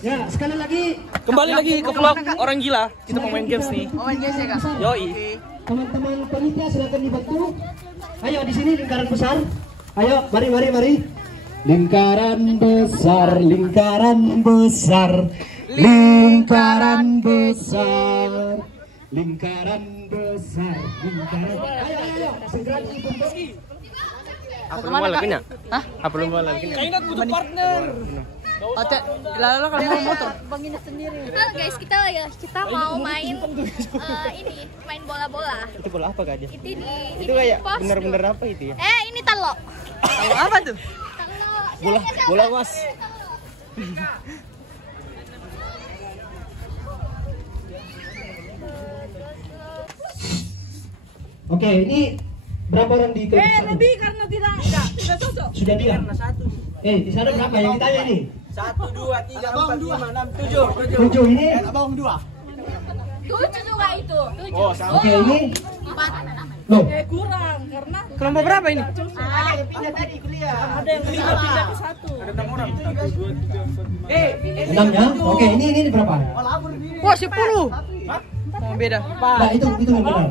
Ya, sekali lagi. Kembali lagi ke vlog orang gila. Kita mau main games nih. Oh, main games ya, Kak? Yoi. Teman-teman panitia silakan dibantu. Ayo di sini lingkaran besar. Ayo, mari. Lingkaran besar, lingkaran besar, lingkaran besar, lingkaran besar, lingkaran. Ayo, segera dibentuk. Apa lu mau lakuin ya? Hah? Apa lu mau lakuin? Kainat butuh partner. Oke, lalu kalau mau motor. Halo guys, kita mau main ini, main bola-bola. Itu bola apa gak aja? Itu kayak pos bener-bener apa itu ya? ini telo. Kalau apa tuh? Bola mas. Oke, ini berapa orang di kelas? Lebih karena tidak cocok. Sudah dia. Di sana berapa yang ditanya ini? 1, 2, 3, 4, 5, 6, 7. 7 ini. Abang 2. 7 juga itu. 7. Oh, sama. Oke, ini 4. loh. Kurang karena kelompok berapa ini? Ada yang pindah tadi kuliah. Ada yang pindah ke 1. Ada 6 orang. 1, 2, 3, 4, 5. 6 ya? Oke, ini berapa? Wah, 10. Hah? Oh, beda. Nah, itu yang benar.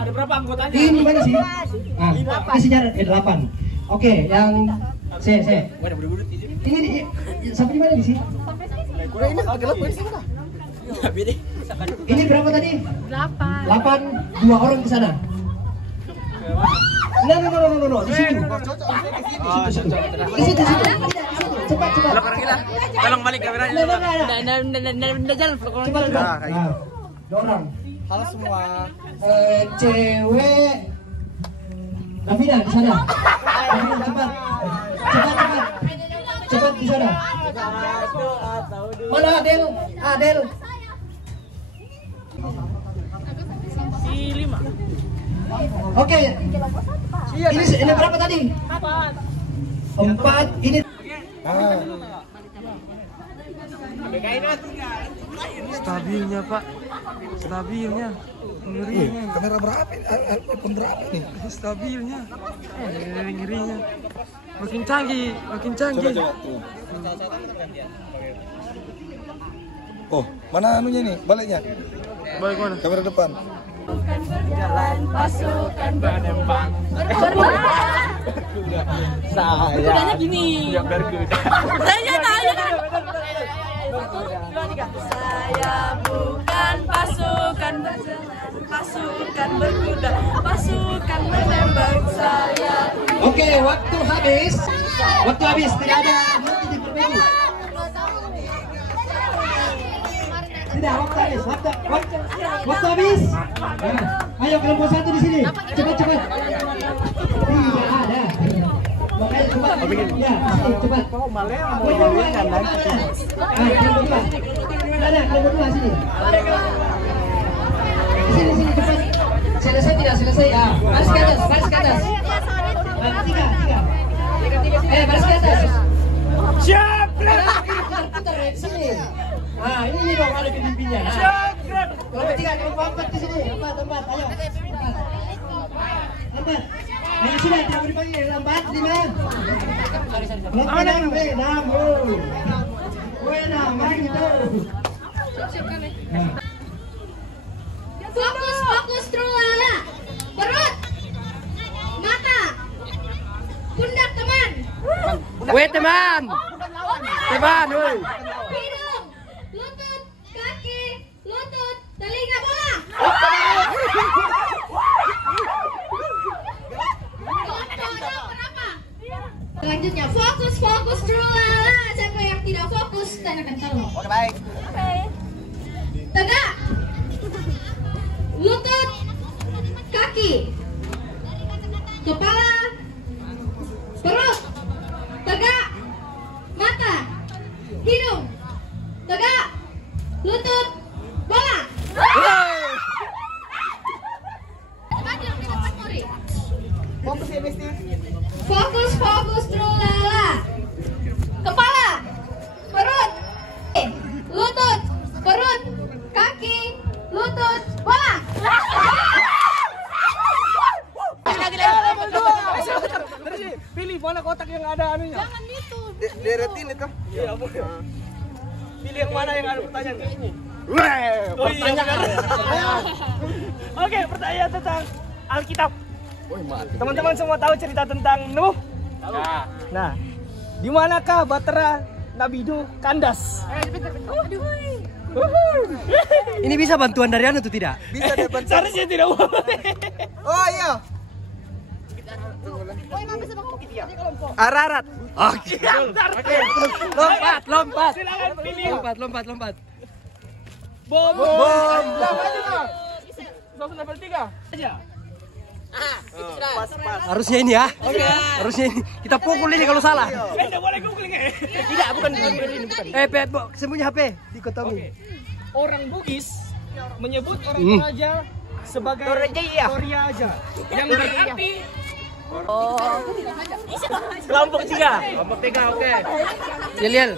Ada berapa anggotanya? Ini mana sih? Nah, ini sejarah 8. Oke, yang C. Ini sampai di mana di sini? Ini gelap di sana. Ini berapa tadi? 8, 2 orang di sana. No, di situ. Di situ. Cepat. Orang gila. Tolong balik kameranya. Nggak jalan. Cepat. Nah, 2 orang. Halo semua. Cewek. Nafina di sana. Cepat di sana. Mana Adel? Si 5. Oke. Ini berapa tadi? 4. Ini. Stabilnya Pak. Stabilnya. Ngerinya. Kamera berapa? iPhone berapa nih? Stabilnya. Ngerinya. Makin canggih. Oh, mana anunya nih? Baliknya? Balik mana? Kamera depan. Jalan pasukan berkembang. Kudanya gini. Saya tahu kan. Saya bukan pasukan berjalan, pasukan berkuda, pasukan menembak. Saya. Oke, waktu habis. Tidak ada nanti diperbaiki. Tidak, waktu habis. Nah, ayo kelompok 1 di sini. Cepat. Tidak ada. Makanya cepat. Ya, sini cepat. Kelompok 2 sini. Sini cepat. Selesai ya. Baris ke atas. Tiga. Baris ke atas. Siap. Putar di sini. Nah, ini dong ada kelimpinya. Siap. Kelompok 3, kelompok 4 di sini. Tempat. Ayo. Lambat. Yang sudah tidak boleh dipanggil. Lambat 5. Kelompok 6. Mari kita. Fokus trulala. Perut. Mata. Pundak teman. Weh teman. Woi. Hidung. Lutut. Kaki. Lutut. Telinga bola. Selanjutnya fokus trulala. Siapa yang tidak fokus tanyakan tolong. Oke baik. Tegak. Lutut. Kaki. Kepala. Perut. Tegak. Mata. Hidung. Tegak. Lutut. Bola. Fokus trulala. Kepala. Perut. Lutut. Perut. Kaki. Lutut. Bola. Pilih bola kotak yang ada anunya. Jangan itu. Deretin itu. Iya, Pilih yang mana yang ada pertanyaan nggak? Pertanyaan. Oke, pertanyaan tentang Alkitab. Teman-teman semua tahu cerita tentang Nuh? Nah, di manakah Bahtera Nabi Nuh kandas? Ini bisa bantuan dari anu tuh tidak? Bisa dapat. Seharusnya tidak boleh. Oh iya. Ararat. Oke. Lompat. Silakan pilih. Lompat. Bom. Bom level 3 aja. Harusnya ini ya. Harusnya ini. Kita pukul ini kalau salah. Tidak boleh googling ya. Tidak, bukan ini bukan. Sembunyi HP, dikotomi. Orang Bugis menyebut orang Toraja sebagai Toraja yang berarti kelompok 3. Kelompok 3, oke. Liel.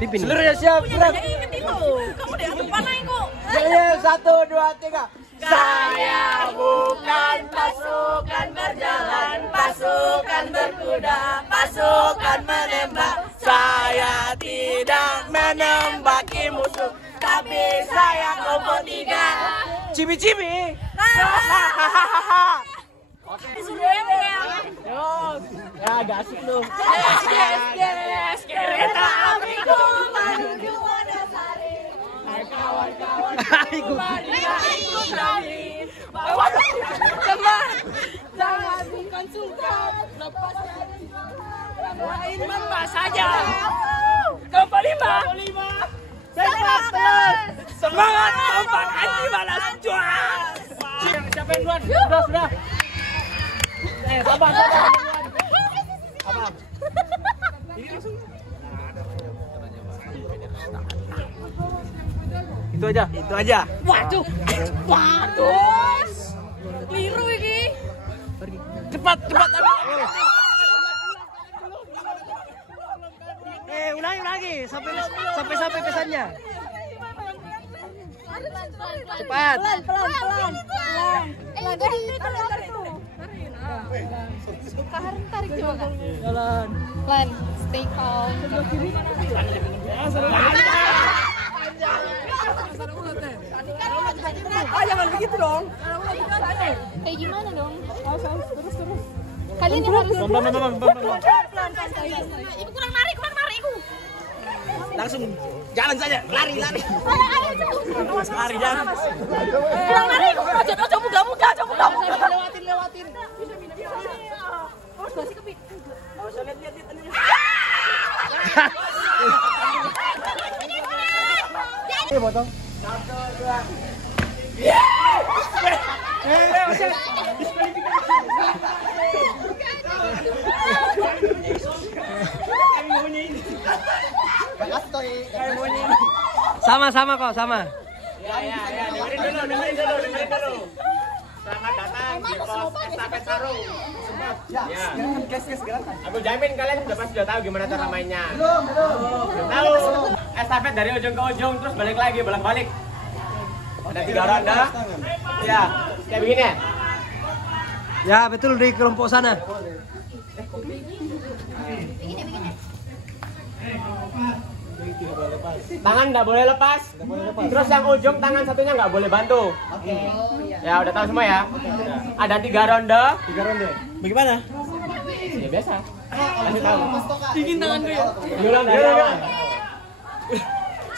Pimpin. Seluruhnya siap, gerak. Kamu di depan kok. Liel 1 2 3. Saya bukan pasukan berjalan, pasukan berkuda, pasukan menembak. Saya tidak menembaki musuh, tapi saya kelompok 3. Cibi-cibi. Ya agak asik tuh. Yes. Kereta apiku menuju Wonosari. Kawan-kawan, mari ikut kami. Jangan bukan sungkan, lepas lain mama saja. Kelompok 5. Semangat kelompok anti balas jual. Siapa yang duluan? Sudah. Sabar. Itu aja. Waduh. Keliru ini. Cepat. Ulangi lagi sampai pesannya. Cepat. Pelan. Tarik coba. Jalan. Pelan, stay calm. Jangan begitu dong. Kayak gimana dong? Terus. Kalian yang harus pelan. Ibu kurang narik ibu. Langsung jalan saja, lari. Lari jalan. Kurang narik, coba muka. Lewatin. Ini potong. Sama kok. Dengerin dulu. Selamat datang di pos estafet sarung. Ya. Aku jamin kalian sudah tahu gimana cara mainnya. Belum tahu. Estafet dari ujung ke ujung terus balik lagi, bolak-balik. Ada 3 ronde. Ya, kayak begini ya. Ya, betul di kelompok sana. Tangan nggak boleh lepas. Terus yang ujung tangan satunya nggak boleh bantu. Ya udah tahu semua ya. Ada 3 ronde. Bagaimana? Ya biasa. Kasih tahu. Dingin tangan gue ya. Diulang dari awal.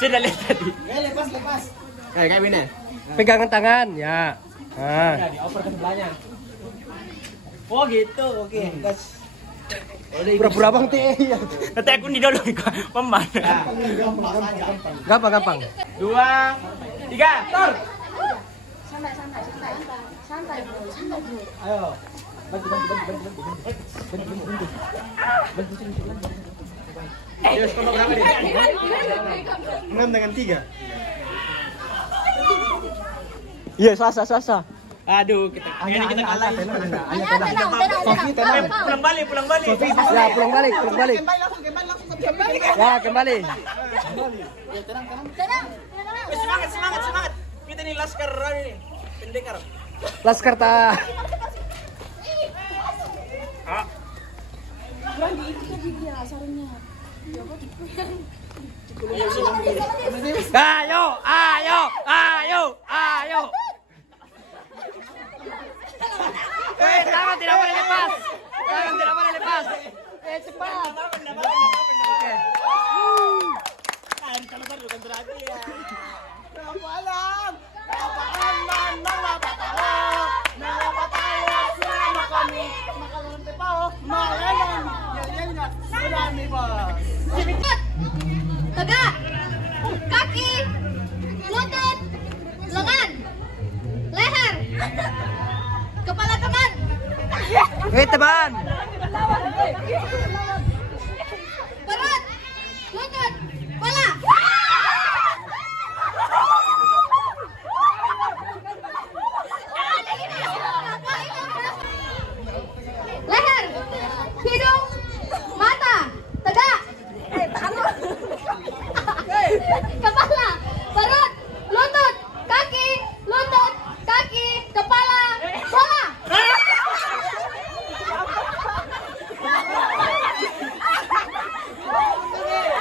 Sudah lihat tadi. Lepas. Kayak gini. Pegangan tangan, ya. Nah. Udah dioper ke sebelahnya. Oh gitu. Oke. Pura-pura bang teh. Nanti aku didolong pemban. Gampang. 2, 3, tor. Santai bro. Ayo. Bantu. 6 dengan 3. Iya, sasa. Aduh, kita kalah. Pulang balik. Ya, pulang balik. Ya, kembali. Semangat. Kita nih laskar ini. Pendekar. Laskar ta. Berani itu tadi dia sarungnya. Ayo, ayo, ayo, ayo. Tangan tidak boleh lepas. Tangan tidak boleh lepas. Cepat. Oke. Tegak, kaki, lutut, lengan, leher, kepala teman. Teman. Perut, lutut, kepala. Leher, hidung, mata, tegak. Kepala, perut, lutut, kaki, kepala, bola.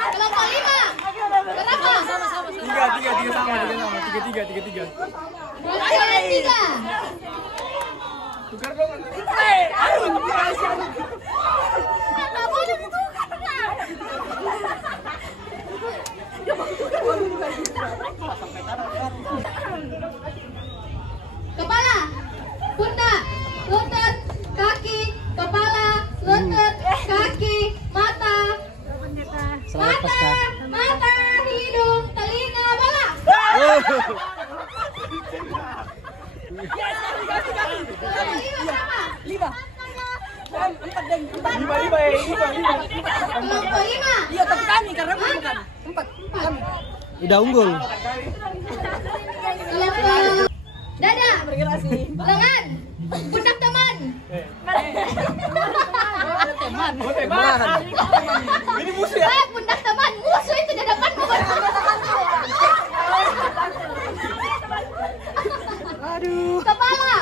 Kelompok 5. Berapa? Tiga sama. Tiga. Kelompok 3. Tukar dong. Nggak boleh ditukar, Kak. Kepala, pundak, lutut, kaki, kepala, lutut, kaki, mata, hidung, telinga, bola. Lima. Kelompok 5. Iya, tapi kami karena bukan. 4. Udah unggul. Kelompok dada, lengan, pundak teman. Ini musuh ya? Pundak teman, musuh itu di depanmu. Aduh. Kepala,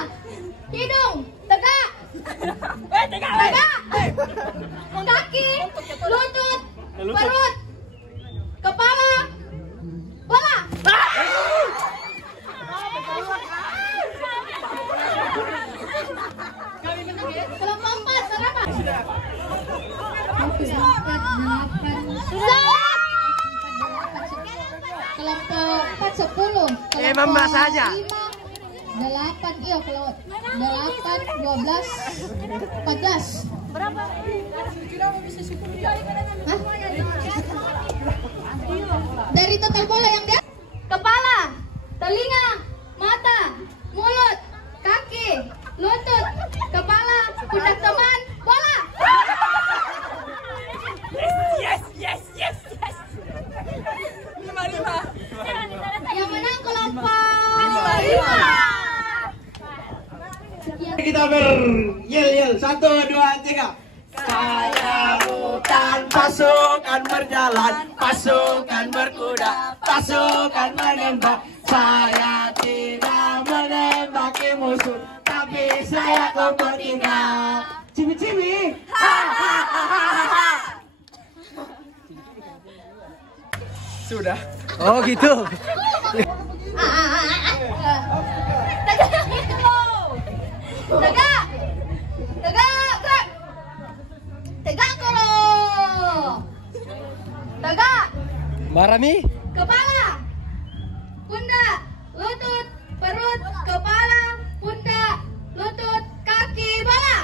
hidung, tegak. Tegak. Kaki, lutut, perut, kepala, bola. Kelompok 4, berapa? Kelompok 4 10. Membahas saja. 8, iya kalau 8, 12, 14. Berapa? Hah? Dari total bola yang dia kepala, telinga, mata, mulut, kaki, lutut, kepala, pundak teman, bola. Yes. 5. Yang menang kelompok 5. Kita yel 1, 2, 3. Saya bukan pasukan berjalan, pasukan berkuda, pasukan menembak. Saya tidak menembaki musuh, tapi saya kompetitif. Cibi-cibi. Sudah. Oh gitu. Tegak kalau. Tegak. Marami. Kepala, pundak, lutut, perut, kepala, pundak, lutut, kaki, bola.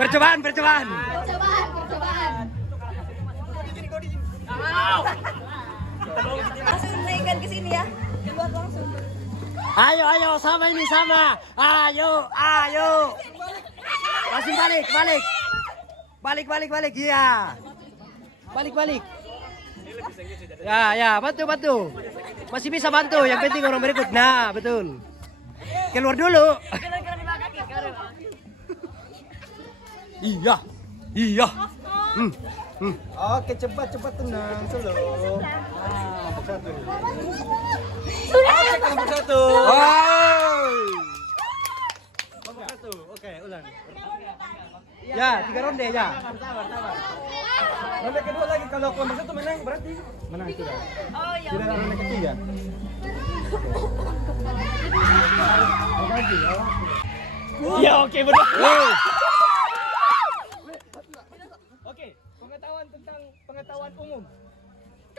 Percobaan. Percobaan. Langsung naikkan ke sini ya. Keluar langsung. Ayo, sama ini sama. Ayo. Langsung balik. Iya. Balik. Ya, bantu. Masih bisa bantu. Yang penting orang berikut. Nah, betul. Keluar dulu. Iya. Oke, cepat tenang, slow. Kelompok 1. Wow. Kelompok 1. Oke, ulang. Ya, 3 ronde ya. Ronde kedua lagi kalau kelompok satu menang berarti menang sudah. Oh ya. Tidak ada ronde ketiga. Ya oke benar. Oke, pengetahuan tentang pengetahuan umum.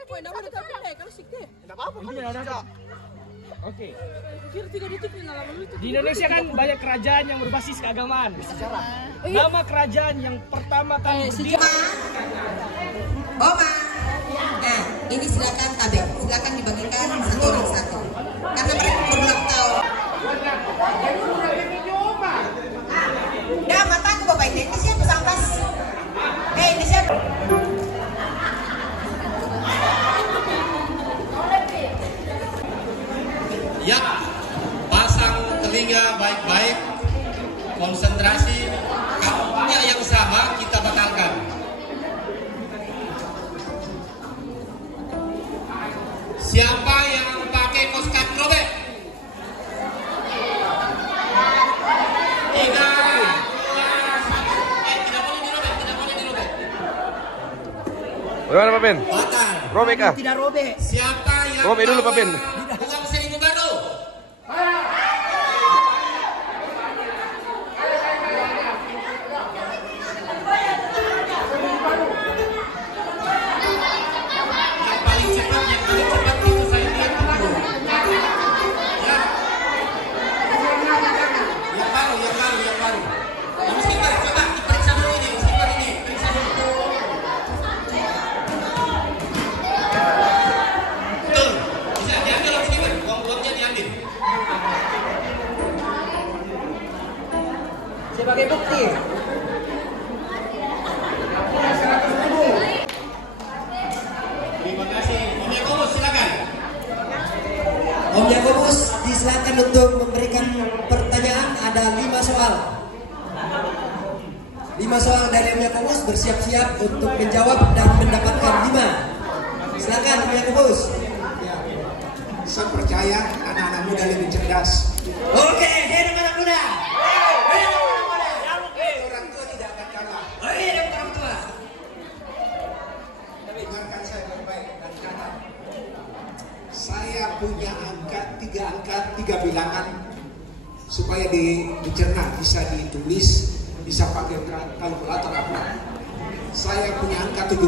Enggak apa-apa. Intinya ada. Oke. Kira 3 detik nih lama lu itu. Di Indonesia kan banyak kerajaan yang berbasis keagamaan. Nama kerajaan yang pertama kali berdiri. Oma. Nah, ini silakan tabe. Silakan dibagikan satu orang satu. Karena mereka belum tahu. Dah mataku bapak ini siapa sampas? Ini siapa? Ya, pasang telinga baik-baik, konsentrasi, kampungnya yang sama kita batalkan. Siapa yang pakai kaos kaki robek? 3, 2, 1. Tidak boleh dirobek, tidak boleh dirobek. Bagaimana Pak Ben? Batal. Robek kah? Tidak robek. Siapa yang Robek dulu Pak Ben. bukan seribu baru? Yang paling cepat itu saya lihat dulu. Ya. Yang baru. Yang skipper, coba diperiksa dulu ini, skipper ini, periksa dulu. Betul, bisa diambil oleh skipper, uang-uangnya diambil. Sebagai bukti. Terima kasih. Om Yakobus silakan. Om Yakobus disilakan untuk memberikan pertanyaan. Ada 5 soal. 5 soal dari Om Yakobus, bersiap-siap untuk menjawab dan mendapatkan 5. Silakan Om Yakobus. Saya percaya anak-anak muda lebih cerdas. Oke, dia anak muda. Orang tua tidak akan kalah. Oh iya, orang tua. Dengarkan saya baik-baik dan catat. Saya punya tiga angka, 3 bilangan supaya dicerna, bisa ditulis, bisa pakai kalkulator apa. Saya punya angka 70.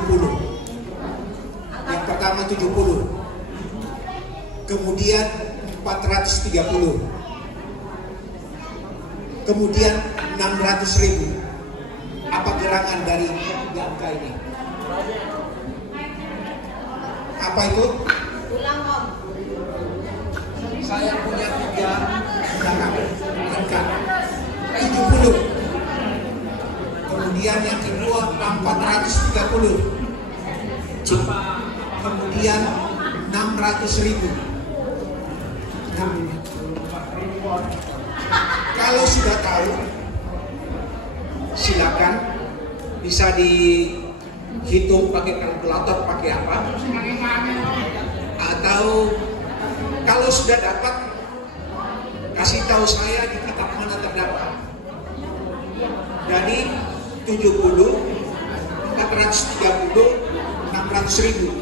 Yang pertama 70. Kemudian 430. Kemudian 600.000. Apa gerangan dari 3 angka ini? Apa itu? Ulang Om. Saya punya 3 angka 70. Kemudian yang kedua 430. Kemudian 600.000. Kalau sudah tahu, silakan bisa dihitung pakai kalkulator, pakai apa? Atau kalau sudah dapat, kasih tahu saya di kitab mana terdapat. Dari 70, 430, 600.000.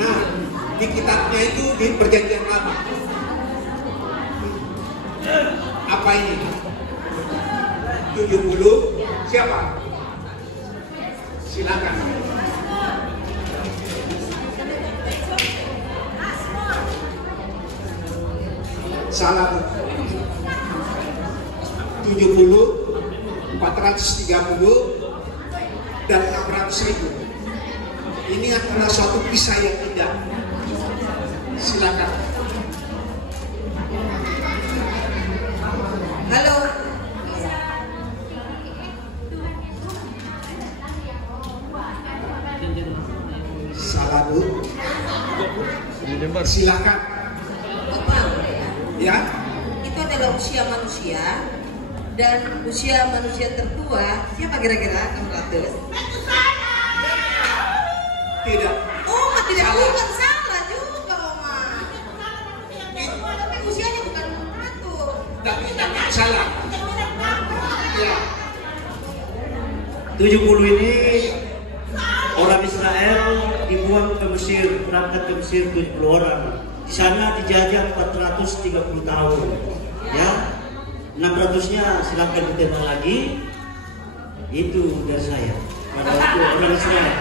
Nah, di kitabnya itu di perjanjian lama. Apa ini? 70, siapa? Silakan. Salah. 70, 430, dan 600.000. Ini adalah suatu kisah yang indah. Silakan. Halo. Salah Bu. Silakan. Bapak, Ya. itu adalah usia manusia dan usia manusia tertua siapa kira-kira kamu kata? Tidak. Oh, tidak bukan salah juga, Oma. Tapi usianya bukan 100. Tapi salah. Ya. 70 ini orang Israel dibuang ke Mesir, berangkat ke Mesir 70 orang. Di sana dijajah 430 tahun. Ya, 600-nya silakan ditembak lagi. Itu dari saya. Pada waktu orang Israel.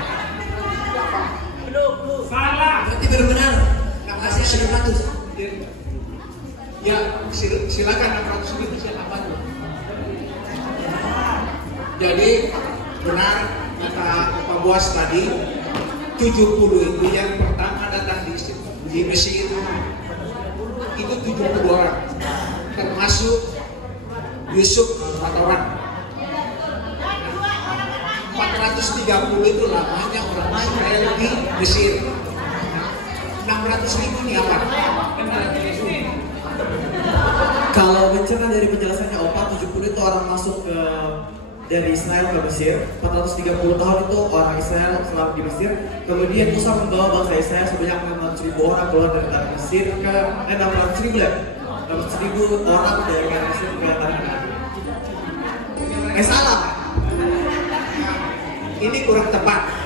Salah. Berarti benar-benar 600. Ya, silakan 600 itu siapa tuh? Jadi benar kata Pak Boas tadi, 70 itu yang pertama datang di Mesir itu 70 orang, termasuk Yusuf Patawan. 430 itu lamanya orang Israel di Mesir. 600.000 ini apa? Kalau bicara dari penjelasannya Opa, 70 itu orang masuk ke dari Israel ke Mesir, 430 tahun itu orang Israel selama di Mesir. Kemudian Musa membawa bangsa Israel sebanyak 600.000 orang keluar dari tanah Mesir ke 600.000 orang dari Mesir ke tanah Kanaan. Salah. Ini kurang tepat.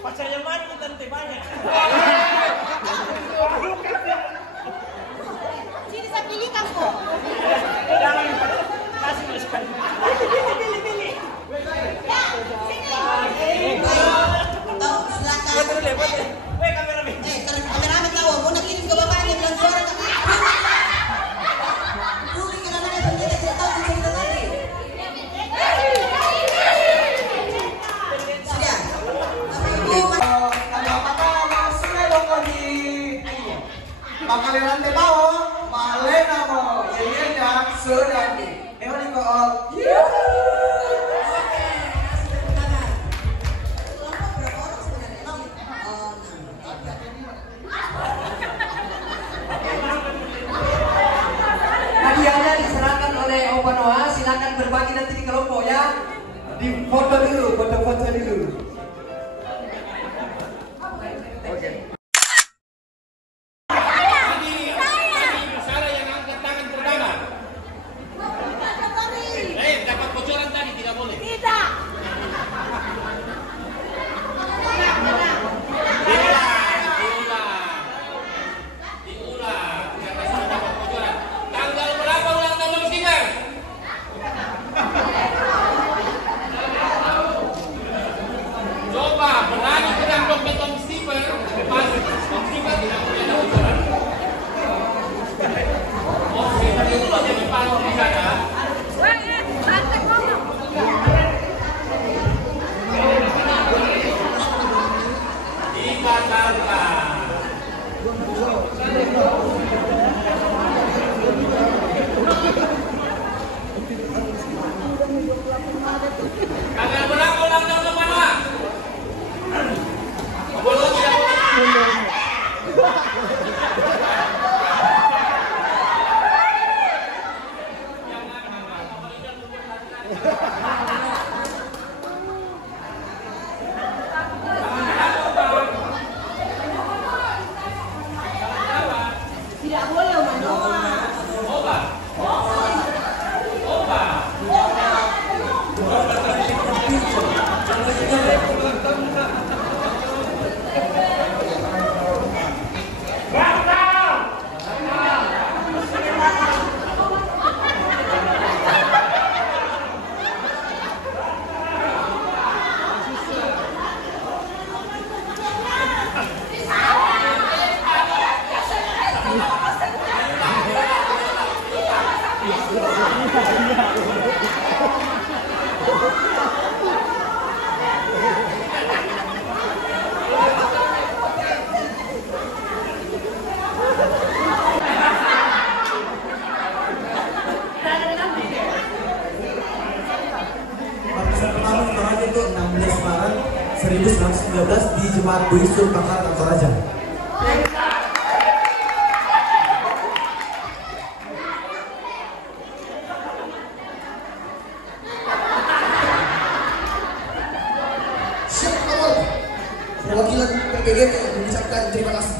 Pacarnya mana tante banyak. Sini saya pilih kamu. Jangan kasih sekali. Pilih. Ya, sini. Silakan. Kameramen tahu, mau nak kirim ke bapaknya bilang suara tak Rugi kenapa dia sendiri tidak tahu cerita tadi. Sudah. Kalau apa sudah dong di bakal lantai bawah, balik nama, jadinya sudah di. Emang ini kok. Hadiahnya diserahkan oleh Opa Noah, silakan berbagi nanti di kelompok ya. Di foto dulu, foto-foto dulu. Sarah yang angkat tangan pertama. Dapat bocoran tadi tidak boleh. Tidak. Diulang. Karena sudah dapat bocoran. Tanggal berapa ulang tahun Tom Skipper? Coba berani dengan dompet Tom Skipper. Pas Tom Skipper tidak boleh ada bocoran. Tom Skipper itu loh jadi palu di sana. Santai ngomong. Dibatalkan. Tanggal berapa ulang tahun Tom Noah? Boleh tidak boleh? Tidak boleh Oma Noah. Pertama Toraja itu 16 Maret 1913 di Jemaat Bui Sultan Toraja. Perwakilan PPD gitu diucapkan terima kasih.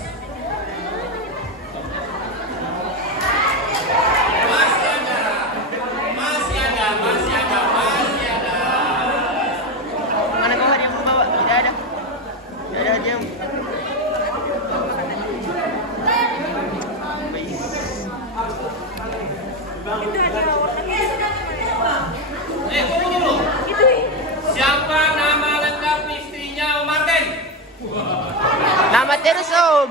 Mana kawan yang mau bawa? Tidak ada. Tidak ada aja. Tunggu dulu. Siapa nama lengkap istrinya Om Martin? Nama terus Om.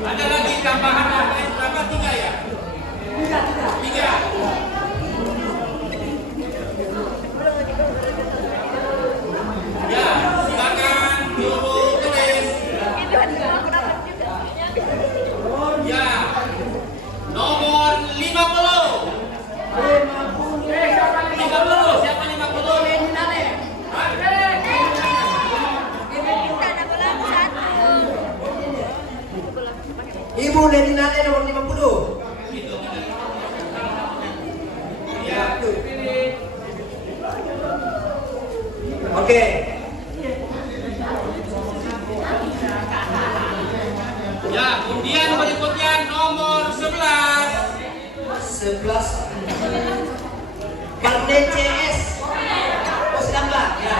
Ada lagi tambahan berapa? 3 ya? 3. Ya, silakan dulu tulis. Ya, nomor 50. 50. Siapa 50? Ibu Leni Nale nomor 50. Ya. Oke. Ya, kemudian berikutnya nomor 11. 11. Barden CS. Oh, sedang Mbak. Ya.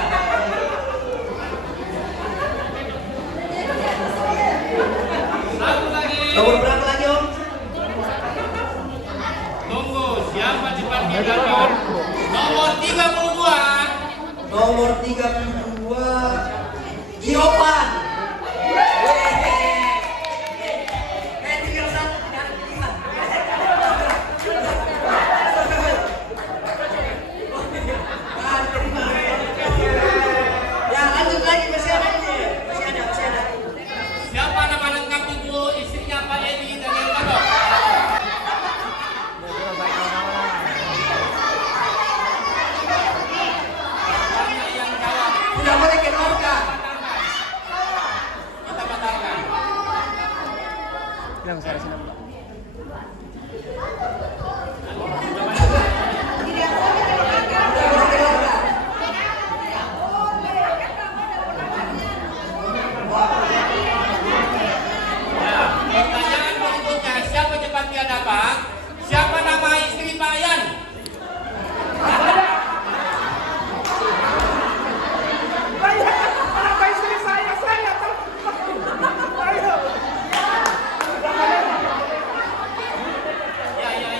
Satu lagi. Nomor berapa lagi, Om? Tunggu, siapa cepatnya dapat? Nomor 32. Nomor 32. Giopan. Tinggal satu. Ya, lanjut lagi, masih ada ini. Masih ada. Siapa nama lengkap ibu istrinya Pak Edi Daniel Gadok? Tidak boleh keluarkan. Kita batalkan. Ya, pertanyaan berikutnya, siapa cepatnya dapat? Siapa nama istri Pak Yan?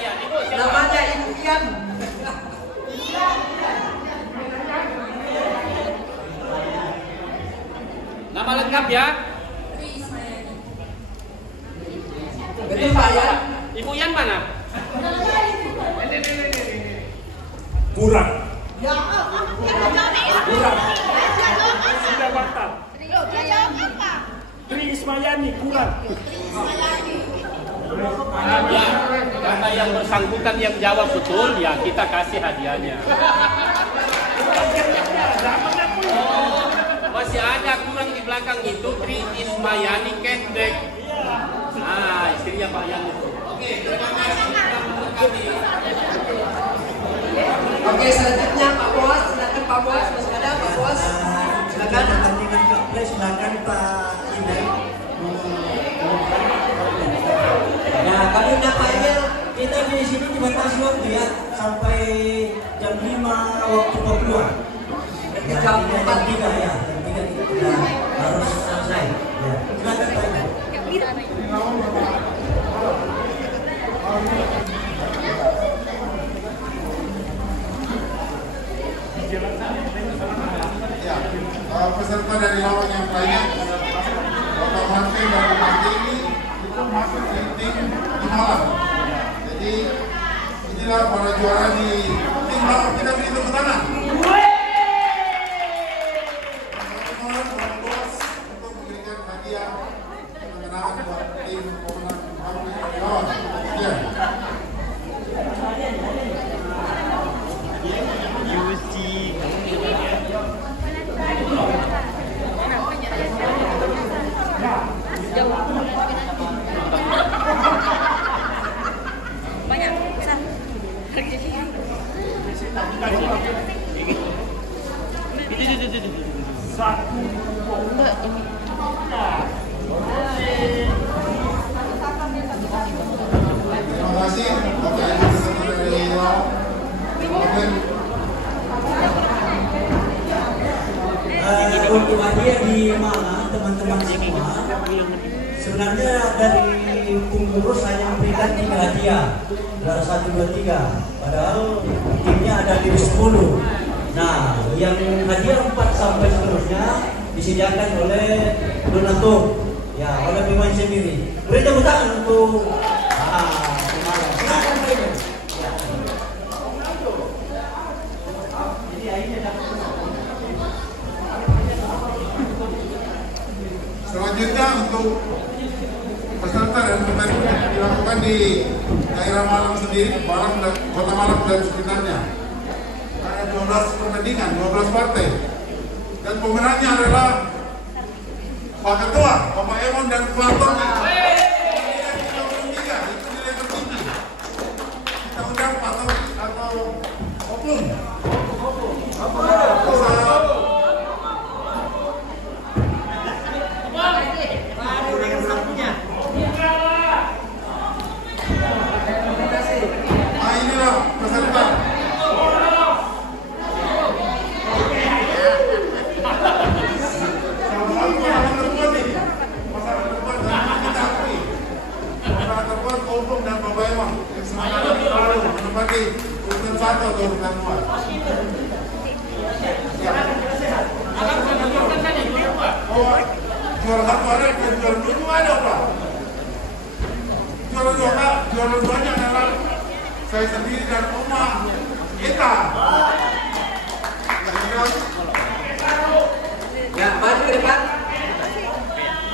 Ya, Ibu siapa? Namanya Ibu Ian. Nama lengkap ya? Betul Pak ya? Ibu Yan mana? Kurang. Ya, Kurang. Sudah batal. dia jawab apa? Tri Ismayani kurang. Ya, karena yang bersangkutan yang jawab betul, ya kita kasih hadiahnya. Oh, masih ada kurang di belakang itu, Tri Ismayani Kendek. Ah, istrinya Pak Yan itu. Oke, terima kasih telah memberkati. Oke, selanjutnya Pak Boas, silakan Pak Boas, masih ada Pak Boas, silakan. Kepentingan Kapolres, silakan Pak Indra. Nah, kami udah Pak Emil. Kita di sini dibatasi waktu ya sampai jam 5 waktu Papua. Jam 4 3 ya, jam 3 kita harus selesai. Ya, silakan Pak Indra. Peserta dari lawan yang lainnya, Bapak Martin dan Bu Martin itu masuk di tim di malam. Jadi inilah para juara di tim malam, kita beri tepuk tangan. Teman-teman, bos untuk memberikan hadiah kemenangan buat tim pemenang lawan. Ya. Terima kasih Bapak Ibu peserta dari Laos. Untuk hadiah di Malang, teman-teman semua, sebenarnya dari pengurus hanya memberikan 3 hadiah, dari 1, 2, 3, padahal timnya ada di 10. Nah, yang hadiah 4 sampai seterusnya disediakan oleh donatur, ya, oleh pemain sendiri. Beri tepuk tangan untuk silakan Pak Ibu. Selanjutnya untuk peserta dan pertandingan yang dilakukan di daerah Malang sendiri, Kota Malang dan sekitarnya. Ada 12 pertandingan, 12 partai. Dan pemenangnya adalah Pak Ketua, Bapak Emon dan Pelatonnya. Itu nilai tertinggi. Kita undang Pak Taufik atau Opung. Inilah peserta. Menempati urutan 1 atau urutan 2. Oh, juara 1 ada dan juara 2 ada Pak. Juara 2-nya adalah saya sendiri dan Oma Ita. Ya, maju ke depan.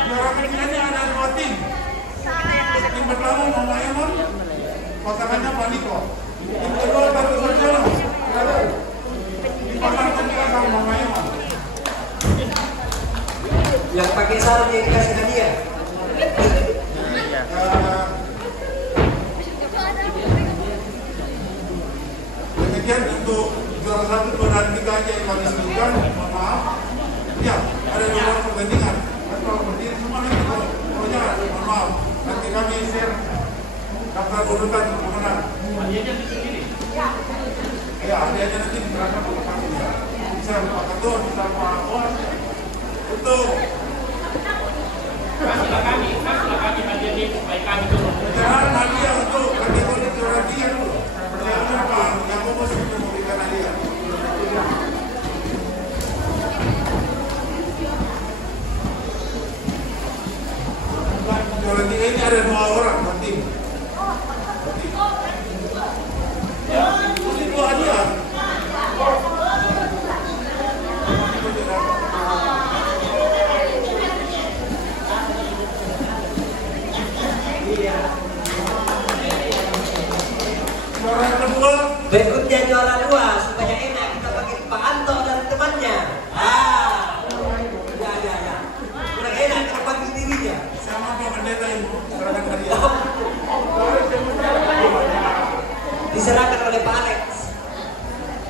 Juara ketiganya ada 2 tim. Tim pertama Mama Emon, pasangannya Pak Niko. Tim kedua Tatu Sarjono. Dipasangkan juga sama Mama Emon. Yang pakai sarung yang dikasih hadiah. Demikian untuk juara 1, 2, dan 3 aja yang kami sebutkan. Mohon maaf. Ya, ada 2 pertandingan. Kalau berdiri semua nanti kalau jangan, mohon maaf. Nanti kami share daftar urutan pemenang. Ya, hadiahnya nanti diserahkan oleh kami. Bisa Pak Ketua, bisa Pak Bos. Untuk pencerahan hadiah untuk kategori juara 3 dulu. Persilakan Pak Yakobus untuk memberikan hadiah. Juara 3 ini ada 2 orang tim. Ini 2 hadiah. Juara kedua. Berikutnya juara 2 supaya enak kita pakai Pak Anto dan temannya. Ya. Kurang enak kita panggil dirinya. Sama Pak Pendeta Ibu, serahkan hadiah. Diserahkan oleh Pak Alex.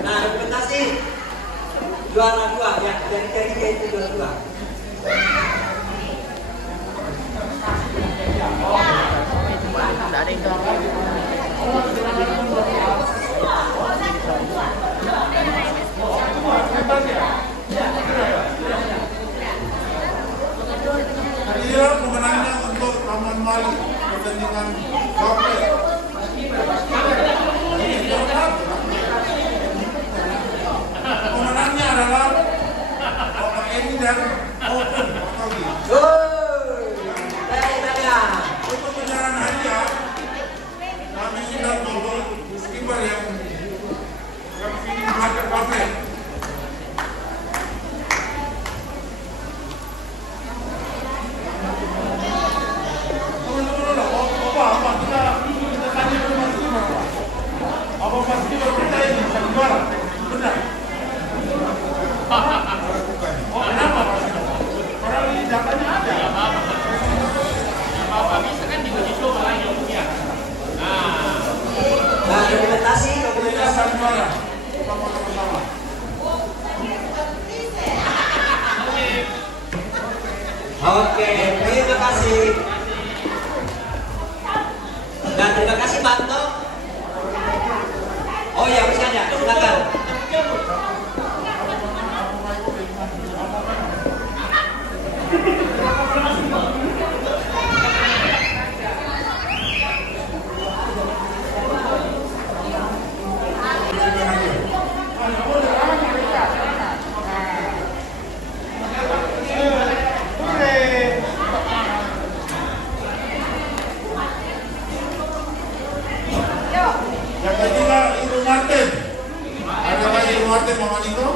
Nah, dokumentasi juara 2 ya, dari ketiga itu juara 2. Hadiah pemenangnya untuk Taman Mali pertandingan Gopet. Pemenangnya adalah Bapak Eni dan Opung. Untuk penyerahan hadiah kami sudah bawa skipper yang ini belakang kafe. Teman-teman, kita Oke, terima kasih. Dan terima kasih Pak Anto. Oh ya, masih ada, silakan. Yang ketiga Ibu Martin. Ada lagi Ibu Martin Mama Niko?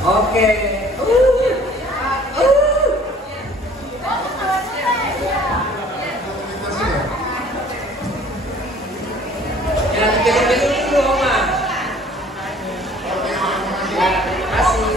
Oke. Ya, kita dulu, Oma. Ya, terima kasih.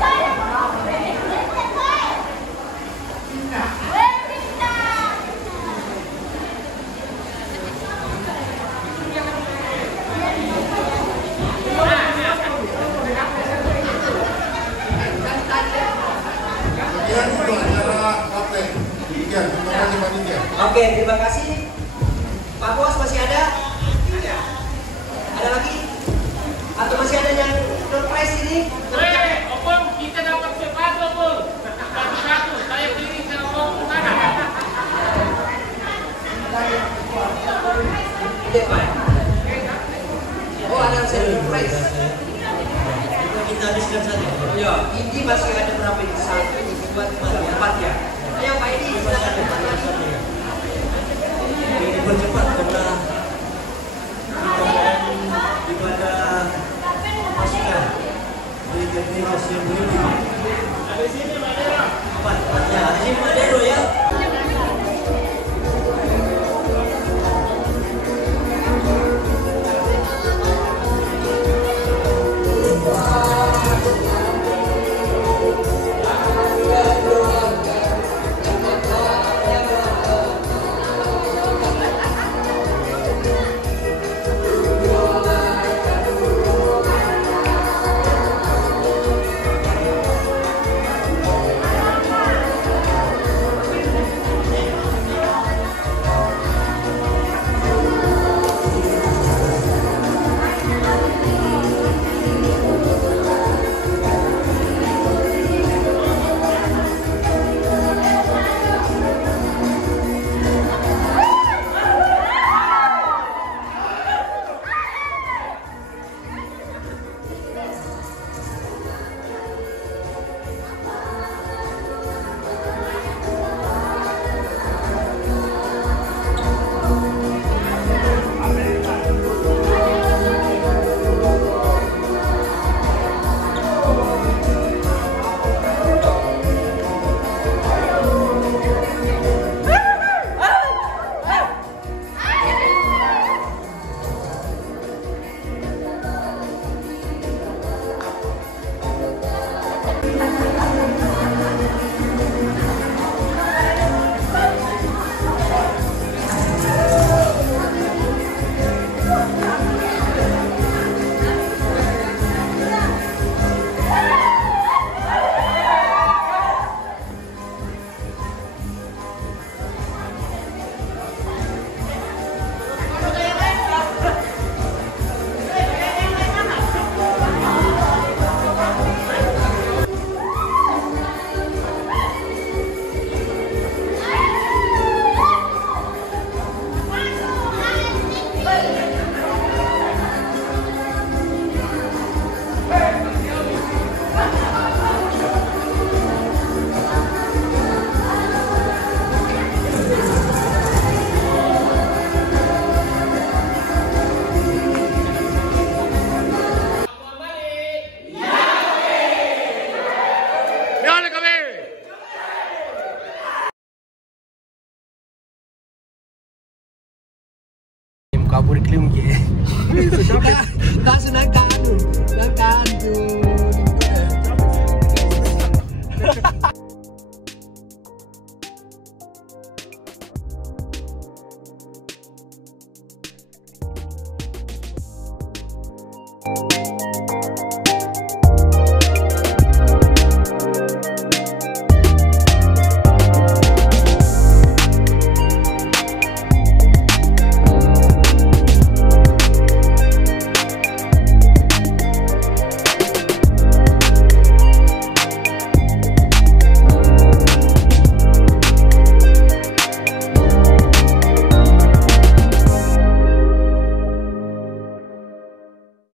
Sekian untuk acara kapten. Demikian, terima kasih panitia. Oke, terima kasih. Pak Bos masih ada? Ada lagi? Atau masih ada yang door prize ini? Opung, kita dapat sepatu, Opung. Satu-satu, saya pilih sama Opung mana? Iya, Pak. Oh, ada door prize. Kita habiskan saja. Ya, ini masih ada berapa ini? 1, 2, 3, 4 ya. Ayo Pak ini, silakan cepat lagi. Ini bercepat karena ibadah pasukan. Jadi masih belum.